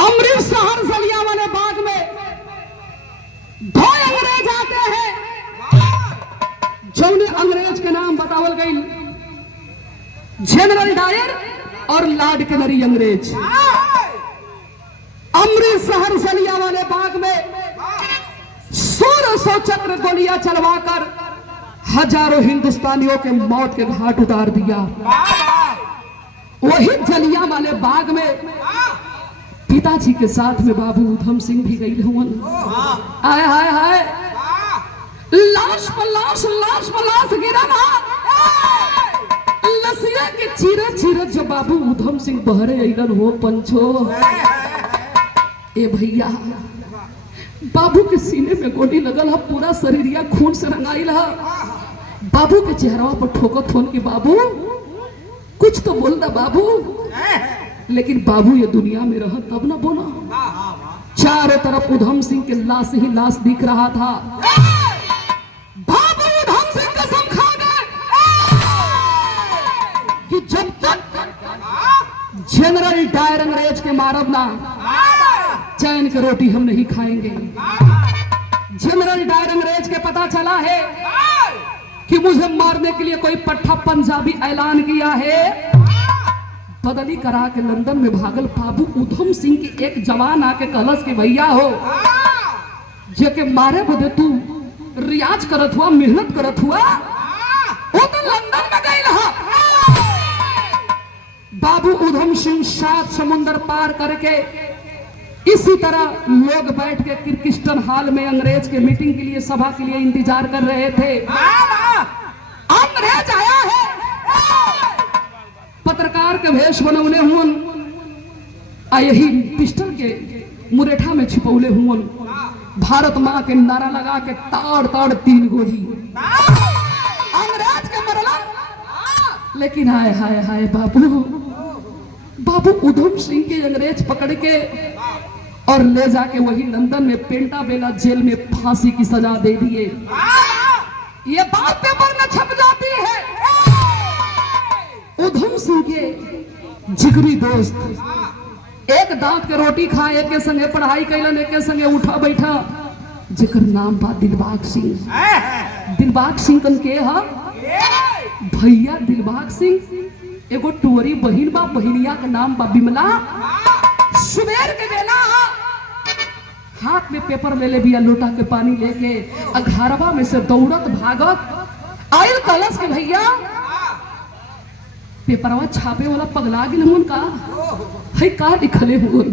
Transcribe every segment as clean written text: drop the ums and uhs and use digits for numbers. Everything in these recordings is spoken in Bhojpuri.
अमृतसर जलियांवाला बाग में दो अंग्रेज आते हैं, जो अंग्रेज के नाम बतावल गई जनरल डायर और लॉर्ड कैनरी अंग्रेज। अमृतसर जलियांवाला बाग में 1600 चक्र गोलियां चलवाकर हजारों हिंदुस्तानियों के मौत के घाट उतार दिया। वही जलियांवाला बाग में पिताजी के साथ में बाबू उधम सिंह भी गई हुआ। हाय हाय हाय, लाश पर लाश, लाश पर लाश गिरा ना, लसिया के चीरत चीरत जो बाबू उधम सिंह बहरे अइलन हो पंचो। ए भैया, बाबू के सीने में गोली लगल है, पूरा शरीरिया खून से रंगाइल है। बाबू के चेहरा पर ठोकत होन कि बाबू कुछ तो बोल दा बाबू, लेकिन बाबू ये दुनिया में रह तब ना बोला। चारों तरफ उधम सिंह के लाश ही लाश दिख रहा था। बाबू उधम सिंह कसम खा गए कि जब तक जनरल डायर अंग्रेज के मारब ना, चैन की रोटी हम नहीं खाएंगे। जनरल डायर अंग्रेज के पता चला है कि मुझे मारने के लिए कोई पट्टा पंजाबी ऐलान किया है। बदली करा के लंदन में भागल बाबू उधम सिंह के एक जवान आके कहलस के भैया हो जे के मारे बदे तू रियाज करत हुआ, मेहनत करत हुआ, वो तो लंदन में गई रहा। बाबू उधम सिंह 7 समुंदर पार करके इसी तरह लोग बैठ के किर्गिस्तान हॉल में अंग्रेज के मीटिंग के लिए, सभा के लिए इंतजार कर रहे थे। अंग्रेज आया है, पत्रकार के भेष बनौले हुन, यही पिस्टल के मुरेठा में छिपौले हुन, भारत मां के नारा लगा के ताड़ ताड़ 3 गोली अंग्रेज के मरला। लेकिन हाय हाय हाय बाबू उधम सिंह के अंग्रेज पकड़ के और ले जाके वही लंदन में पेंटाबेला जेल में फांसी की सजा दे दिए। ये बात पेपर में छप जाती है। उधम सिंह के जिगरी दोस्त, एक दांत के रोटी खाए, एक के संगे पढ़ाई कैलन, एक के संगे उठा बैठा, जेकर नाम बा दिलबाग सिंह। दिलबाग सिंह कन के हा भैया दिलबाग सिंह एगो टोरी बहिन बा, बहिनिया का नाम बा बिमला। सुबेर के बेला हाथ में पेपर ले ले बिया, लोटा के पानी लेके घरवा में से दौड़त भागत आयल कलश के भैया पेपरवा छापे वाला पगला गिल हमन का है का लिखले हुन।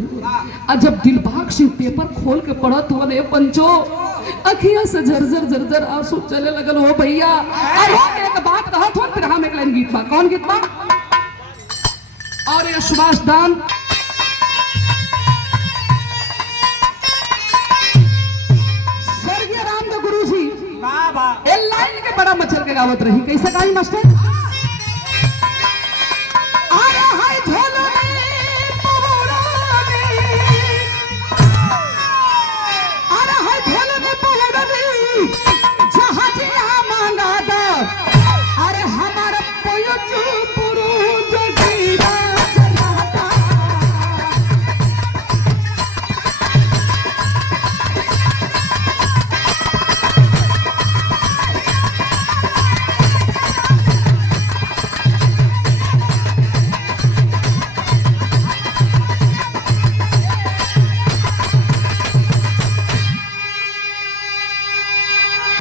आ जब दिलबाग सिंह पेपर खोल के पढ़त हुआ ने पंचो, अखियां से झरझर झरझर आंसू चले लगल हो भैया। और एक बात कहत हो, फिर हम एक लाइन गीत बा। कौन गीत बा? और ये सुभाष दान लाइन के बड़ा मचल के गावत रही। कैसे गाई मास्टर?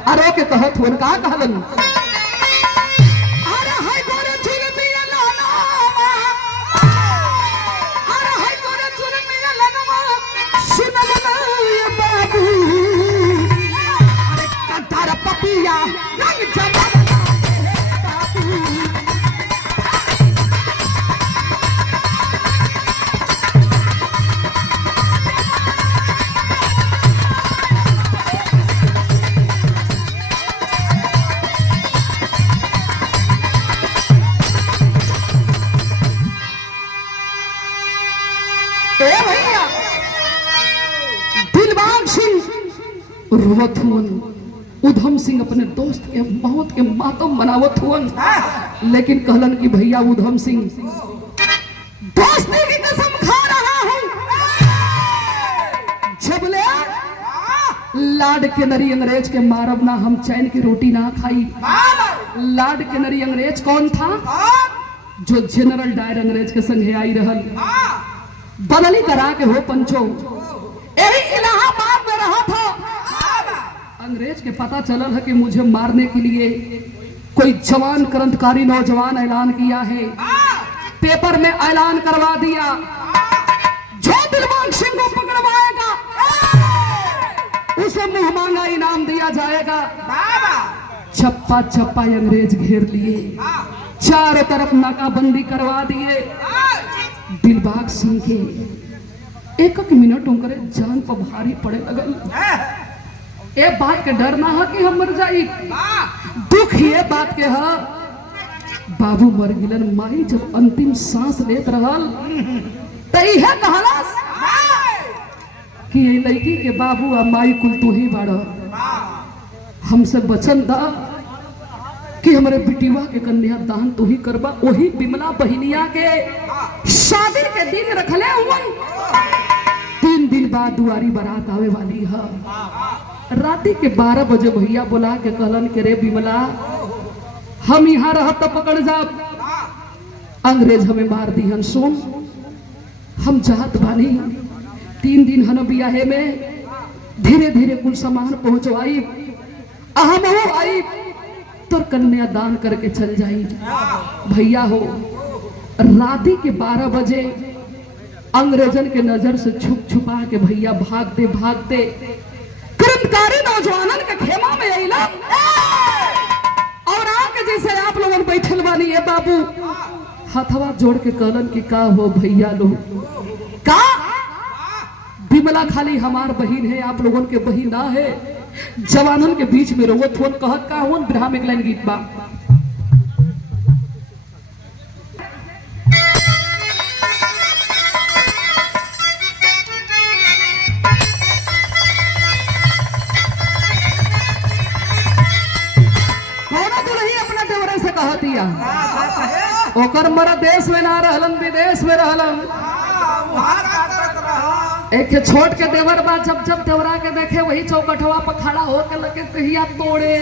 अरे के कहत हुन का कहलन? अरे हाय गोरे चुलमिया लाला, अरे हाय गोरे चुलमिया लाला, सुन ले बाबू, अरे कटार पपिया रंग जमा बाबू। रोवत हुन, उधम सिंह अपने दोस्त के मौत के मातम मनावत हुन, लेकिन कहलन कि भैया उधम सिंह, दोस्ती की कसम खा रहा हूं, लाड के नरी अंग्रेज के मारब ना, हम चैन की रोटी ना खाई। लाड के नरी अंग्रेज कौन था? जो जनरल डायर अंग्रेज के संग आई रहल। बदली करा के हो पंचो, यही इलाहाबाद में रहा था। अंग्रेज के पता चलल है कि मुझे मारने के लिए कोई जवान क्रांतिकारी नौजवान ऐलान किया है। पेपर में ऐलान करवा दिया, जो दिलबाग सिंह को पकड़वाएगा उसे मुंह मांगा इनाम दिया जाएगा। चप्पा चप्पा अंग्रेज घेर लिए, चारों तरफ नाकाबंदी करवा दिए। दिलबाग सिंह के एक एक मिनट उनके जान पर भारी पड़े लगल। एक बात के डर ना है कि हम मर जाई, दुख ये बात के है बाबू मर गिलन। माई जब अंतिम सांस लेत रहल तो यह कहलस कि ये लड़की के बाबू आ माई कुल तू ही बाड़ा, हमसे बचन दा कि हमारे बिटिवा के कन्या दान तू ही करबा। वही बिमला बहनिया के शादी के दिन रखले हुआ। 3 दिन बाद दुआरी बारात आवे वाली है। राती के 12 बजे भैया बोला के कहलन के रे बिमला, हम यहाँ रह तो पकड़ जा, अंग्रेज हमें मार दी हन। सुन, हम जात बानी, 3 दिन हन बियाहे में धीरे धीरे कुल सामान पहुंचवाई, अहम हो आई तो कन्या दान करके चल जाई। भैया हो, राती के 12 बजे अंग्रेजन के नजर से छुप छुपा के भैया भागते भागते क्रांतिकारी नौजवानन के खेमा में अइला और आके जैसे आप लोगन बैठल बानी ये बाबू हथवा जोड़ के कहलन कि का हो भैया लो, का बिमला खाली हमार बहिन है, आप लोगन के बहिन ना है। जवानन के बीच में रोवत होन कहत का होन बिरहा में एक लाइन गीत बा। ओकर मरा देश में ना रहलन, विदेश में रहलन। एक छोट के देवर बा, जब जब देवरा के देखे वही चौकठवा पर खड़ा होकर लगे कहिया तोड़े।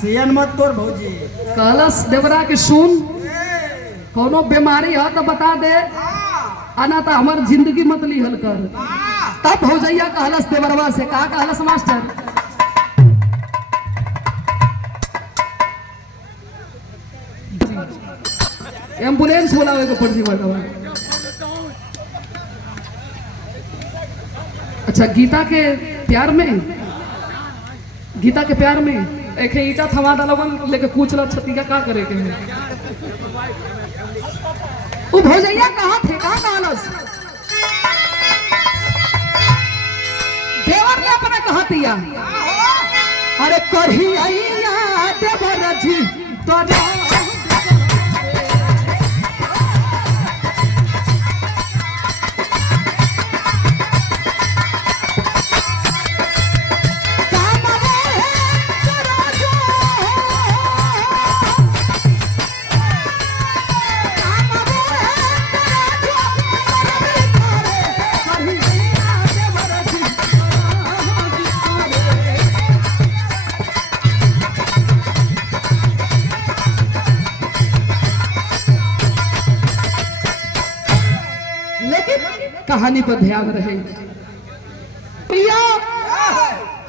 सियन मत तोड़ भौजी। कहलस देवरा के सुन, कोनो बीमारी है तो बता दे, आना तो हमार जिंदगी मत लिहल कर। तब भौजैया कहलस देवरवा से, का कहलस मास्टर? एम्बुलेंस बोलावे के पड़ जी बतावा। अच्छा, गीता के प्यार में, गीता के प्यार में एक ईटा थमा डालवन लेके कूचला छतिया का करे के है। वो भौजैया कहाँ थे, कहाँ कहलस? देवर ने अपने कहा दिया, अरे करही आइया देवर जी तोरा कहानी पर ध्यान रहे। भैया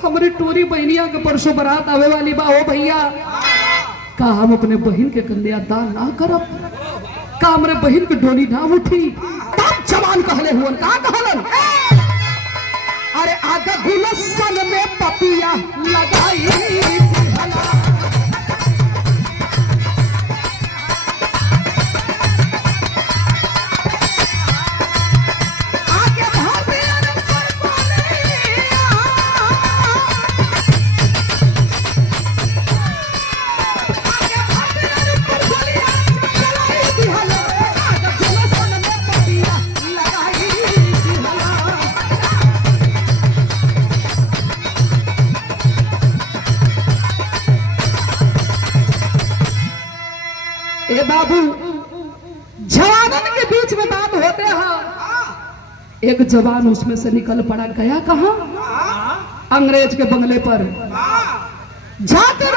हमारी टोरी बहनिया के परसों बारात आवे वाली बा। हो भैया, का हम अपने बहन के कन्या दान ना करब? का हमारे बहन के डोली ना उठी? तब जवान कहले हुआ, का कहलन? अरे आगा गुलशन में पपिया लगाई बाबू। जवानन के बीच में बात होते हैं, एक जवान उसमें से निकल पड़ा, गया कहां? अंग्रेज के बंगले पर जाकर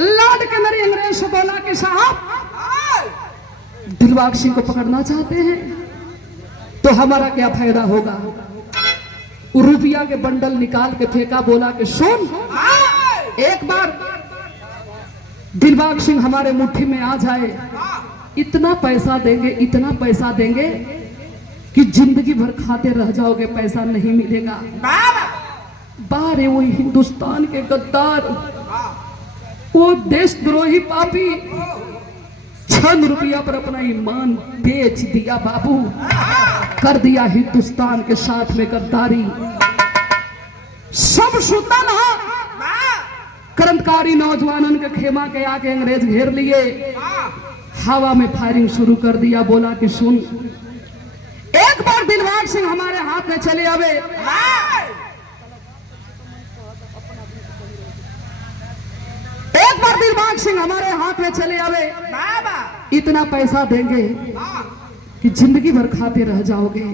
लाड के मेरे अंग्रेज से बोला कि साहब दिलबाग सिंह को पकड़ना चाहते हैं तो हमारा क्या फायदा होगा। रुपया के बंडल निकाल के फेंका, बोला कि सुन, एक बार दिलबाग सिंह हमारे मुट्ठी में आ जाए, इतना पैसा देंगे, इतना पैसा देंगे कि जिंदगी भर खाते रह जाओगे, पैसा नहीं मिलेगा। बारे वो हिंदुस्तान के गद्दार, वो देशद्रोही पापी ₹6 रुपया पर अपना ईमान बेच दिया बाबू, कर दिया हिंदुस्तान के साथ में गद्दारी। सब सुतन क्रांतिकारी नौजवानन के खेमा के आके अंग्रेज घेर लिए, हवा में फायरिंग शुरू कर दिया। बोला कि सुन, एक बार दिलबाग सिंह हमारे हाथ में चले आवे, एक बार दिलबाग सिंह हमारे हाथ में चले आवे, इतना पैसा देंगे कि जिंदगी भर खाते रह जाओगे।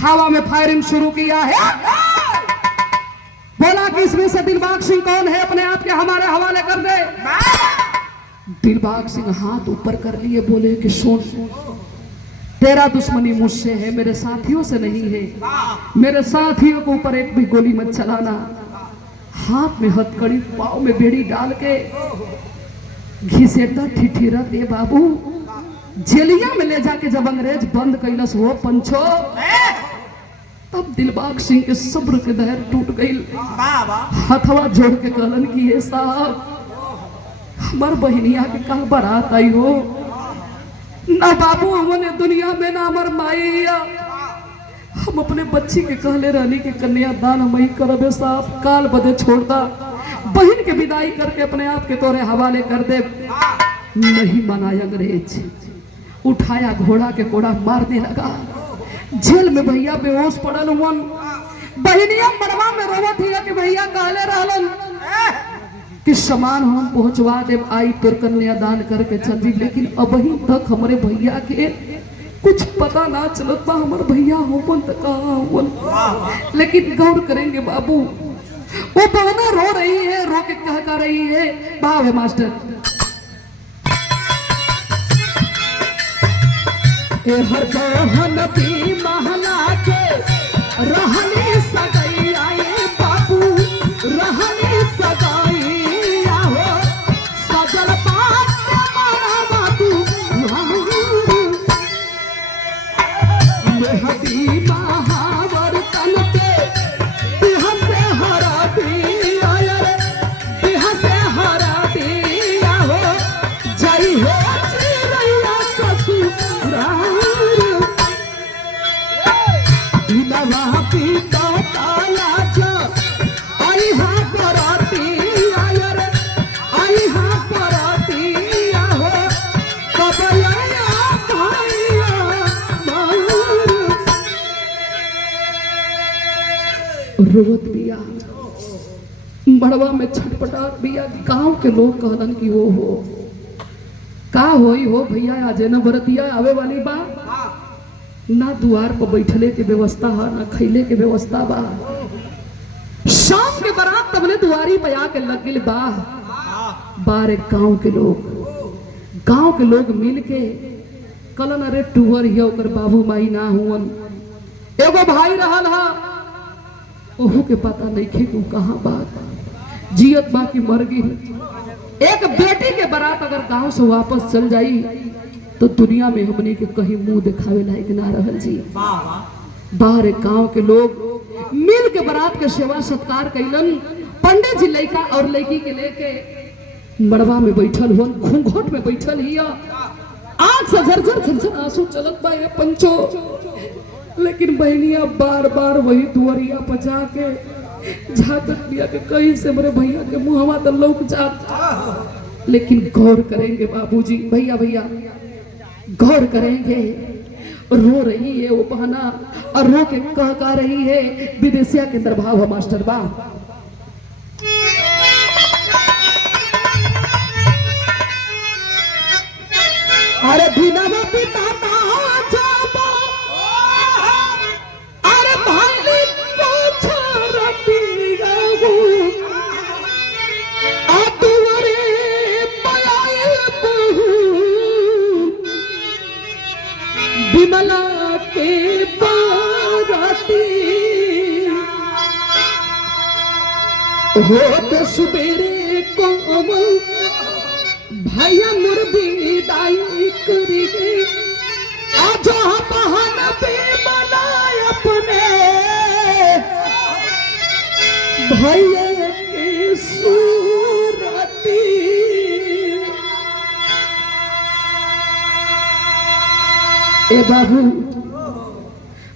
हवा में फायरिंग शुरू किया है। बोला कि इसमें से दिलबाग सिंह कौन है, अपने आप के हमारे हवाले कर दे। दिलबाग सिंह हाथ ऊपर कर लिए, बोले कि सुन, तेरा दुश्मनी मुझसे है, मेरे साथियों से नहीं है। मेरे साथियों के ऊपर एक भी गोली मत चलाना। हाथ में हथकड़ी, पाँव में बेड़ी डाल के घिसेटा ठिठिरा दे बाबू, जेलिया में ले जाके जब अंग्रेज बंद कैलस वो पंचो, तब दिलबाग सिंह के सब्र के दहर टूट गई। हथवा जोड़ के कहलन कि ये साहब, हमार बहनिया के कल बारात आई हो ना बाबू, हमने दुनिया में ना हमार माई, हम अपने बच्ची के कहले रहनी के कन्यादान हम ही करबे साहब, काल बदे छोड़ता, बहन के विदाई करके अपने आप के तोरे हवाले कर दे। नहीं माना अंग्रेज, उठाया घोड़ा के कोड़ा मारने लगा। जेल में भैया बेहोश पड़ल हुन, बहनिया मरवा में रोवत हिया कि भैया कहले रहलन कि सामान हम पहुंचवा दे, आई तोर कन्यादान करके चल दी, लेकिन अबही तक हमारे भैया के कुछ पता ना चलत बा, हमारे भैया होवन त कहाँ होवन। लेकिन गौर करेंगे बाबू, वो बहना रो रही है, रो के कह रही है, भाव है मास्टर, ए हर बहन की महला के रहनी सगाई आए बाबू, रहनी सगाई आहो, सजल पात मारा बाबू, मेहदी महावर तन पे बिहा से हरा दिया रे, बिहा से हरा दिया हो, जय हो चिरैया ससुराल, बिनवा पीता ताला जा, आई हा कराती आया रे, आई हा कराती हो, कबया भाइया रोवत बिया, मड़वा में छटपटात बिया। गांव के लोग कहलन कि वो हो का होई हो भैया, आज न बरतिया आवे वाली बा, ना द्वार पर बैठले के व्यवस्था है, ना खैले के व्यवस्था बा। शाम के बारात तबले दुआरी पे आके लग गई बा। बारे गांव के लोग मिल के कलन, अरे टूअर हिया, ओकर बाबू माई ना हुवन, एगो भाई रहल हा, ओहू के पता नहीं खे कि कहाँ बात जियत बा की मर गई। एक बेटी के बारात अगर गांव से वापस चल जाई तो दुनिया में हमने के कहीं मुंह दिखावे लायक ना रहल जी। बाहर गांव के लोग मिल के बारात के सेवा सत्कार कैलन। पंडित जी लड़का और लड़की के लेके मड़वा में बैठल हुन, घूंघट में बैठल हिया, आंख से झरझर झरझर आंसू चलत बा ये पंचो। लेकिन बहनिया बार बार वही दुआरिया पर जाके झाकत लिया के कहीं से मेरे भैया के मुंहवा तो लौक जात। लेकिन गौर करेंगे बाबूजी, भैया भैया गौर करेंगे, रो रही है वो बहना और रो के कह रही है, विदेशिया के अंदर भाव है मास्टर बा। अरे बिना पिता अरे भाई को छोड़ दिया के बाराती होत सुबेरे को भैया मोर विदाई करिए आज बहन पे बनाए अपने भैया के सूरती। ए बाबू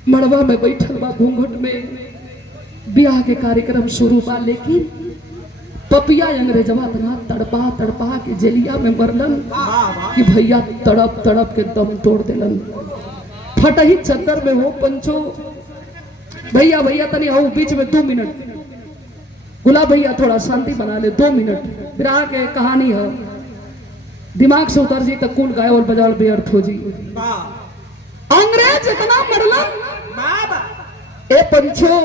मड़वा में बैठल बा घूंघट में ब्याह के कार्यक्रम शुरू बा, लेकिन पपिया अंग्रेजवा तना तड़पा तड़पा के जेलिया में मरलन कि भैया तड़प तड़प के दम तोड़ देलन। फटही चद्दर में हो पंचो भैया भैया तनी हो बीच में 2 मिनट गुलाब भैया थोड़ा शांति बना ले 2 मिनट। विराह के कहानी है, दिमाग से उतर जी तक कुल गाय और बजाल बेअर्थ हो जी। अंग्रेज इतना मरलन ए पंचो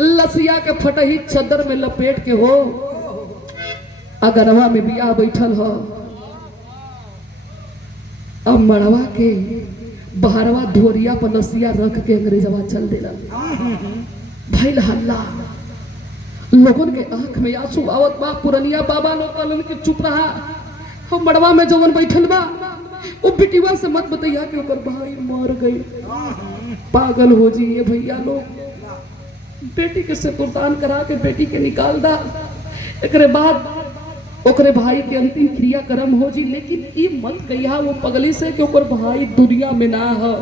लसिया के फटही चद्दर में लपेट के हो अगरवा में बिया बैठल हो। अब मड़वा के बहरवा धोरिया पर लसिया रख के अंग्रेजवा चल देला। भइल हल्ला, लोगन के आंख में आंसू आवत बा। पुरनिया बाबा लोग कहलन कि चुप रहा, हम मड़वा में जवन बैठल बा वो बिटिवा से मत बतैया कि ओकर भाई मर गई। पागल हो जी ये भैया लोग, बेटी के सिंदूरदान करा के बेटी के निकाल दा, एकरे बाद ओकरे भाई के अंतिम क्रिया कर्म हो जी। लेकिन ई मत कहिया वो पगली से कि ओकर भाई दुनिया में ना है।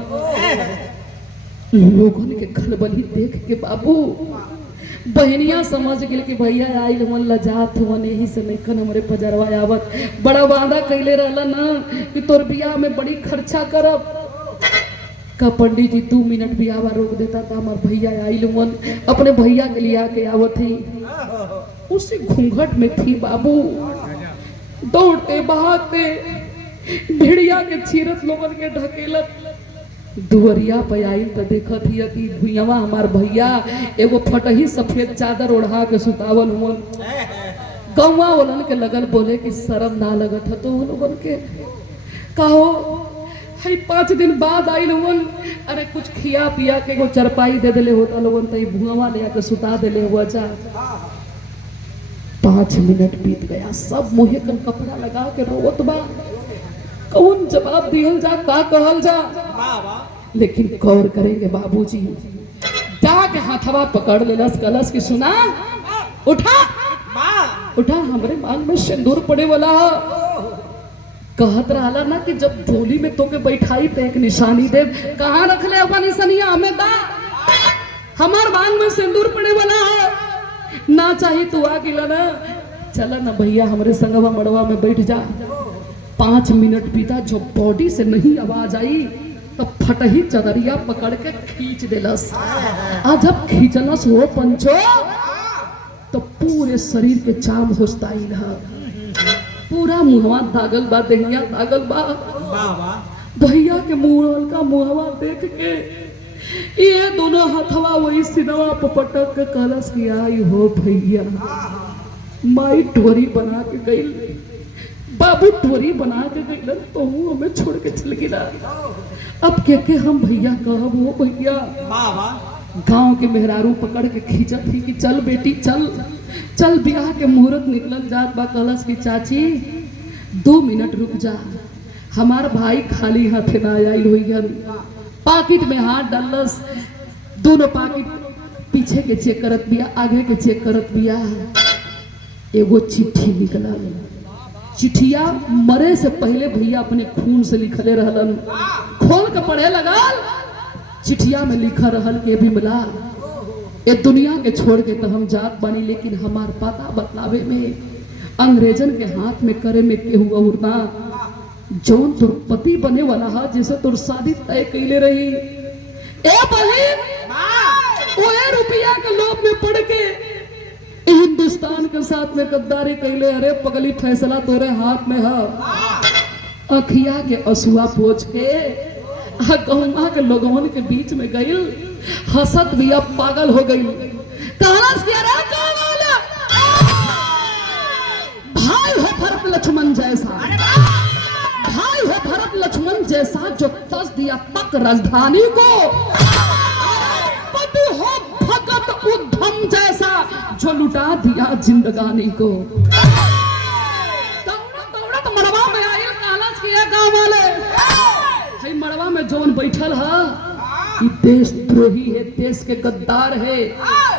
लोगन के खलबली देख के बाबू बहनिया समझ गेल कि भैया आइल मन लजात हुन, यही से नैखन हमरे पजरवा आवत। बड़ा वादा कैले रहला ना कि तोर बियाह में बड़ी खर्चा करब। का पंडित जी 2 मिनट बियाह रोक देता था, हमार भैया आइल मन अपने भैया के लिए आके आवत थी। उसी घूंघट में थी बाबू, दौड़ते भागते भेड़िया के चीरत लोगन के ढकेलत दुवरिया पे आई तो देखत हिया कि भुइयावा हमार भैया एगो फटही सफेद चादर ओढ़ा के सुतावल हुन। गौवा वालन के लगल बोले कि शर्म ना लगत है तो उन लोगन के कहो है 5 दिन बाद आई लोगन, अरे कुछ खिया पिया के एगो चरपाई दे देले होता लोगन तई भुआवा ले आके सुता देले हुआ जा। 5 मिनट बीत गया, सब मुहे कन कपड़ा लगा के रोवत बा। कौन जवाब दिहल जा, का कहल जा। लेकिन गौर करेंगे बाबूजी, जाके हाथवा पकड़ लेलस, कलश की सुना उठा उठा हमरे मांग में सिंदूर पड़े वाला। कहत रहा ना कि जब डोली में तोके बैठाई तो एक निशानी दे। कहाँ रख ले अपना निशानिया हमें दा, हमार मांग में सिंदूर पड़े वाला है ना। चाहिए तू आ गिला ना, चला ना भैया हमरे संगवा मड़वा में बैठ जा। 5 मिनट बीता, जो बॉडी से नहीं आवाज आई तो फटही चदरिया पकड़ के खींच देलस। आज जब खींचलस हो पंचो तो पूरे शरीर के चाम होस्ताइल है, पूरा मुहवा दागल बा, दहिया दागल बा। भैया के मुंह का मुहवा देख के ये दोनों हथवा वही सिनवा पटक के कलश की आई हो भैया। माई टोरी बना के गई, बाबू टोरी बना के गई तो वो हमें छोड़ के चल गिरा। अब के हम भैया कहब वो भैया। गांव के मेहरारू पकड़ के खींचत थी कि चल बेटी चल चल, ब्याह के मुहूर्त निकलल जात बा। कलश की चाची 2 मिनट रुक जा, हमार भाई खाली हाथे ना आई हुई। पाकिट में हाथ डालस, दोनों पाकिट पीछे के चेक करत बिया, आगे के चेक करत बिया। एगो चिट्ठी निकलल, चिट्ठिया मरे से पहले भैया अपने खून से लिखले रहलन। खोल के पढ़े लगल, चिट्ठिया में लिखा रहल के बिमला ये दुनिया के छोड़ के तो हम जात बानी, लेकिन हमार पता बतलावे में अंग्रेजन के हाथ में करे में के हुआ उड़ना। जौन तुर पति बने वाला है जिसे तुर शादी तय कैले रही, ए बहन ओए रुपया के लोभ में पड़ के हिंदुस्तान के साथ में गद्दारी कैले। अरे पगली फैसला तोरे हाथ में है। अखिया के असुआ पोछ के गहुमा के लोगों के बीच में गई, हसत भी अब पागल हो गई। भाई हो भरत लक्ष्मण जैसा, भाई है भरत लक्ष्मण जैसा जो तज दिया तक राजधानी को। पति हो भगत उद्धम जैसा जो लुटा दिया जिंदगानी को। दौड़त मड़वा में आयल कालज किया गांव वाले, है मड़वा में जौन बैठल है ये देशद्रोही है, देश के गद्दार है।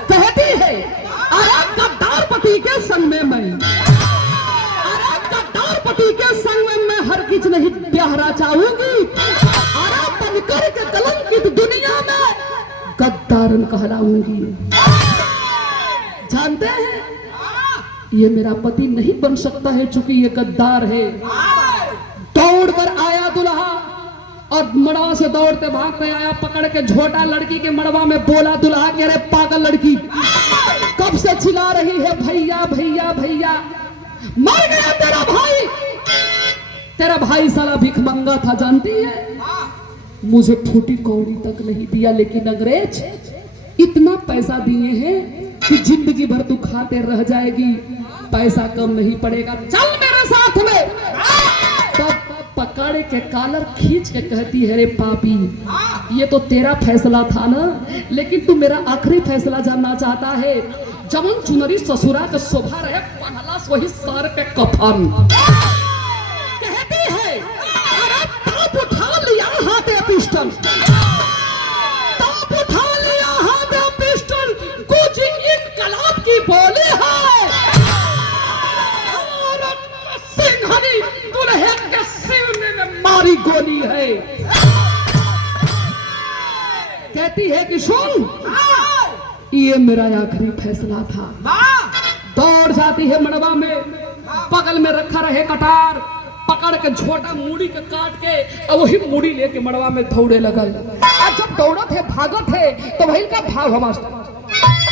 कहती है अरे गद्दार पति के संग में मैं, अरे गद्दार पति के संग में मैं हर किच नहीं प्यारा चाहूंगी। अरे बनकर के कलंकित दुनिया में गद्दारन कहलाऊंगी। जानते हैं ये मेरा पति नहीं बन सकता है चूंकि ये गद्दार है। दौड़ कर आया दुल्हा और मड़वा से दौड़ते भागते आया, पकड़ के झोटा लड़की के मड़वा में बोला दुल्हा के, अरे पागल लड़की कब से चिल्ला रही है भैया भैया भैया, मर गया तेरा भाई। तेरा भाई साला भिखमंगा था जानती है, मुझे फूटी कौड़ी तक नहीं दिया, लेकिन अंग्रेज इतना पैसा दिए हैं कि जिंदगी भर तू खाते रह जाएगी, पैसा कम नहीं पड़ेगा, चल मेरे साथ में। तब पकड़ के कॉलर खींच के कहती है, रे पापी ये तो तेरा फैसला था ना, लेकिन तू मेरा आखिरी फैसला जानना चाहता है। जवन चुनरी ससुरा का शोभा रहे पहला वही सर पे कफन। कहती है अरे तब उठा लिया हाथ पिस्टल, तब उठा लिया हाथ पिस्टल, कुछ इनकलाब की बोली है और सिंहनी दुल्हे के सीने में मारी गोली है। कहती है कि सुन ये मेरा आखिरी फैसला था। दौड़ जाती है मड़वा में, बगल में रखा रहे कटार, पकड़ के छोटा मूड़ी के काट के और वही मूड़ी लेके मड़वा में दौड़े लगल। अब जब दौड़त है भागत है तो वही का भाव हमारा